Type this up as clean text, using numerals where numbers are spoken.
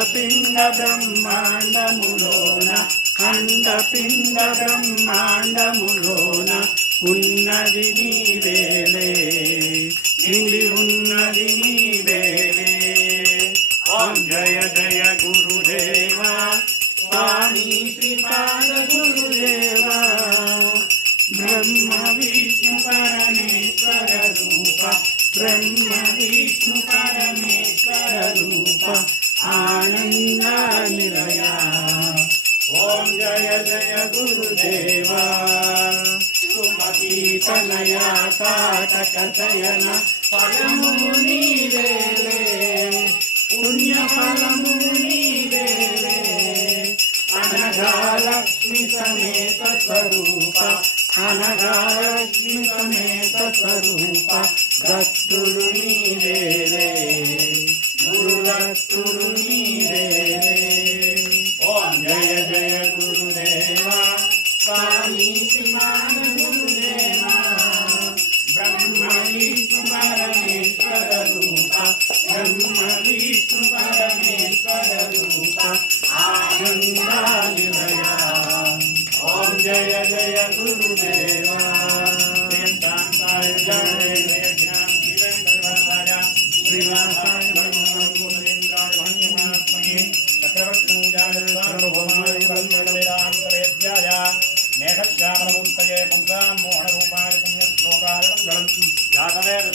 అండపిండ బ్రహ్మాండములోన అండపిండ బ్రహ్మాండములోన ఉన్నది నీవేలే నిండి ఉన్నది నీవేలే. ఓం జయ జయ గురుదేవా స్వామి శ్రీపాద గురుదేవా బ్రహ్మ విష్ణు పరమేశ్వర రూప బ్రహ్మ విష్ణు పరమేశ్వర రూప ఆనంద నిలయ. ఓం జయ జయ గురుదేవా సుమతి తనయ కాటక శయన ఫలము నీవేలే పుణ్య ఫలము నీవేలే అనఘాలక్ష్మి సమేత స్వరూప అనఘాలక్ష్మి సమేత స్వరూప దత్తుడు నీవేలే గురుదత్తుడు నీవేలే. ఓం జయ జయ గురుదేవా స్వామి శ్రీమాన గురుదేవా బ్రహ్మ విష్ణు పరమేశ్వర రూప బ్రహ్మ విష్ణు పరమేశ్వర రూప ఆనంద నిలయ. ఓం జయ జయ గురుదేవా శ్రీకాంతాయ జయ జ్ఞాన శ్రీవేంకటవాసాయ శ్రీవాసాయ బ్రహ్మేంద్రాయ మహనీయమాత్మనే చక్రవర్తినూజాయ సార్వభౌమాయ బ్రహ్మవేదాంతవేద్యాయ మేఘశ్యామలమూర్తయే పుంసాం మోహనరూపాయ పుణ్యశ్లోకాయ మంగళం యాతవేద